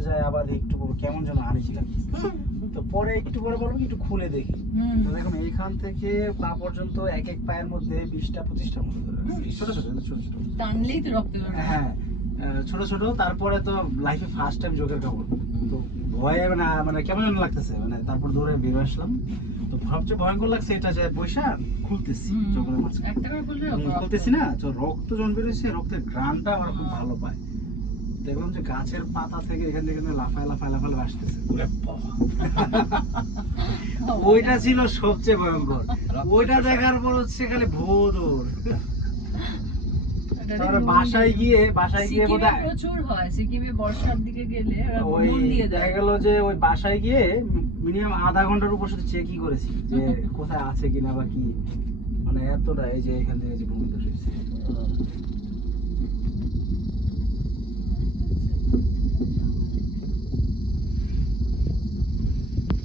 মনে যায় আবার একটু কেমন যেন আনিজি লাগে। তো পরে একটু পরে বলবো একটু খুলে দেখি। তো দেখুন এইখান থেকে পা পর্যন্ত এক এক পায়ের মধ্যে 20টা 25টা মতো ধরে আছে। ছোট ছোট ছোট ছোট টানলেই তো রক্ত বের হয়। হ্যাঁ ছোট ছোট। তারপরে তো লাইফে ফার্স্ট টাইম চোখের কাপড়, তো ভয়ে মানে কেমন যেন লাগতেছে, তারপর দৌড়ে বের আসলাম। তো সবচেয়ে ভয়ঙ্কর লাগছে এটা যে পয়সা খুলতেছি চোখের মাঝখানে, একটা করে বললে খুলতেছি না তো রক্ত যখন বেরোচ্ছে, রক্তের ঘ্রাণটা আমার খুব ভালো পায়। দেখলাম যে গাছের পাতা থেকে এখান থেকে লাফায় লাফায় লাফায় আসতেছে। ওইটা ছিল সবচেয়ে ভয়ঙ্কর। ওইটা দেখার পর হচ্ছে খালি ভোদর। বাসায় গিয়ে বোধহয় প্রচুর হয় সিকিমে বর্ষার দিকে গেলে ওই নুন দিয়ে দেখা দেয়। গেল যে ওই বাসায় গিয়ে মিনিমাম আধা ঘন্টার উপর শুধু চেকই করেছি যে কোথায় আছে কিনা বা কি, এতটা এই যে এখান থেকে যে